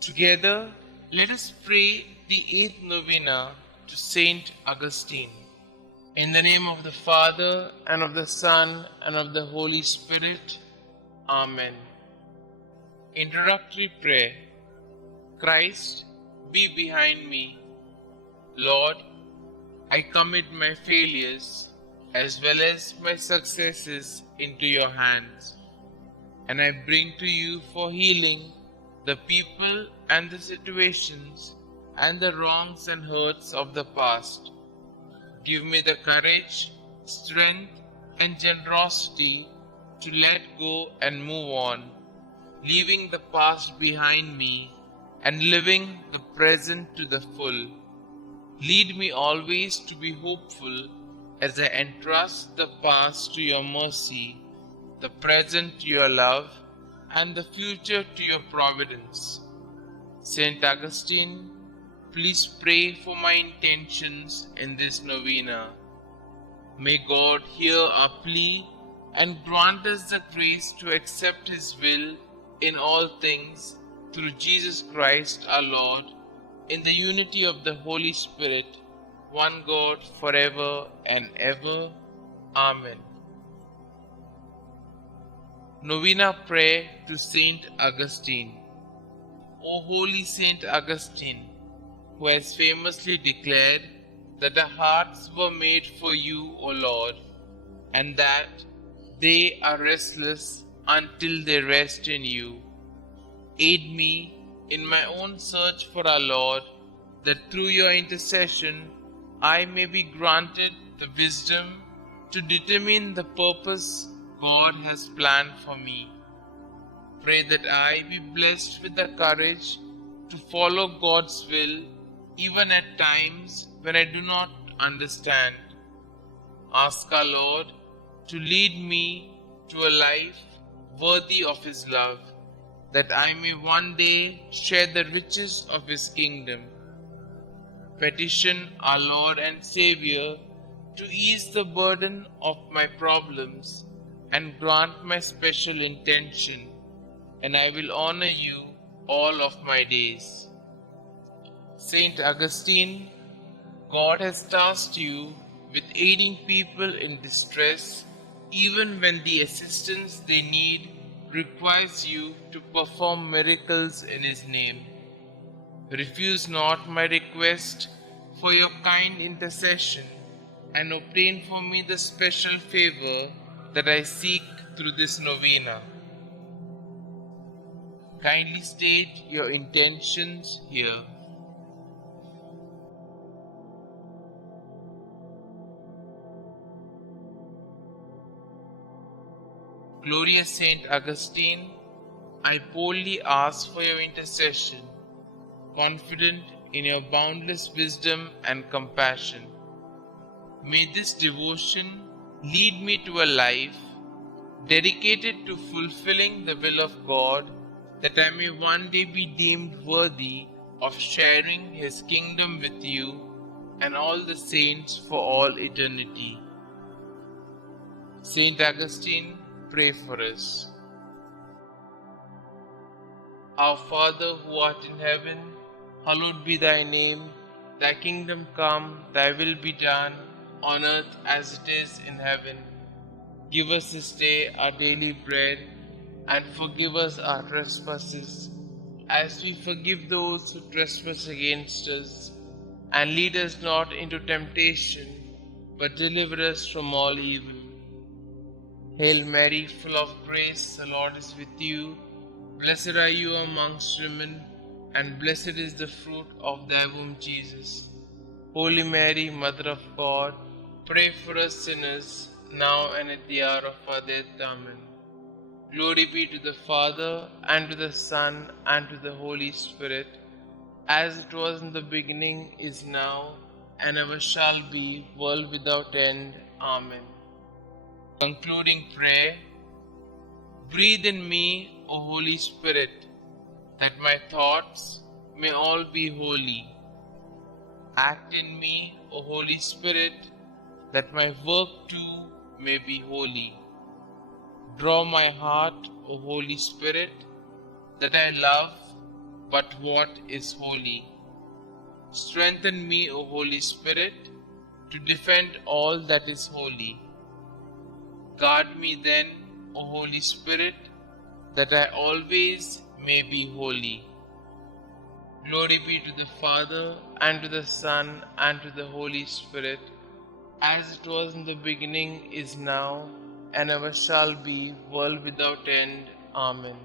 Together, let us pray the 8th Novena to Saint Augustine. In the name of the Father, and of the Son, and of the Holy Spirit. Amen. Introductory Prayer. Christ, be behind me. Lord, I commit my failures as well as my successes into your hands, and I bring to you for healing the people and the situations and the wrongs and hurts of the past. Give me the courage, strength, and generosity to let go and move on, leaving the past behind me and living the present to the full. Lead me always to be hopeful as I entrust the past to your mercy, the present to your love, and the future to your providence. Saint Augustine, please pray for my intentions in this novena. May God hear our plea and grant us the grace to accept His will in all things through Jesus Christ our Lord, in the unity of the Holy Spirit, one God forever and ever. Amen. Novena Prayer to Saint Augustine. O holy Saint Augustine, who has famously declared that our hearts were made for you, O Lord, and that they are restless until they rest in you. Aid me in my own search for our Lord, that through your intercession I may be granted the wisdom to determine the purpose God has planned for me. Pray that I be blessed with the courage to follow God's will even at times when I do not understand. Ask our Lord to lead me to a life worthy of His love, that I may one day share the riches of His kingdom. Petition our Lord and Xavier to ease the burden of my problems and grant my special intention, and I will honor you all of my days. Saint Augustine, God has tasked you with aiding people in distress, even when the assistance they need requires you to perform miracles in His name. Refuse not my request for your kind intercession, and obtain for me the special favor that I seek through this novena. Kindly state your intentions here. Glorious Saint Augustine, I boldly ask for your intercession, confident in your boundless wisdom and compassion. May this devotion lead me to a life dedicated to fulfilling the will of God, that I may one day be deemed worthy of sharing His kingdom with you and all the saints for all eternity. Saint Augustine, pray for us. Our Father who art in heaven, hallowed be thy name. Thy kingdom come, thy will be done, on earth as it is in heaven. Give us this day our daily bread, and forgive us our trespasses, as we forgive those who trespass against us. And lead us not into temptation, but deliver us from all evil. Hail Mary, full of grace, the Lord is with you. Blessed are you amongst women, and blessed is the fruit of thy womb, Jesus. Holy Mary, Mother of God, pray for us sinners, now and at the hour of our death. Amen. Glory be to the Father, and to the Son, and to the Holy Spirit, as it was in the beginning, is now, and ever shall be, world without end. Amen. Concluding prayer. Breathe in me, O Holy Spirit, that my thoughts may all be holy. Act in me, O Holy Spirit, that my work too may be holy. Draw my heart, O Holy Spirit, that I love, but what is holy. Strengthen me, O Holy Spirit, to defend all that is holy. Guard me then, O Holy Spirit, that I always may be holy. Glory be to the Father, and to the Son, and to the Holy Spirit, as it was in the beginning, is now, and ever shall be, world without end. Amen.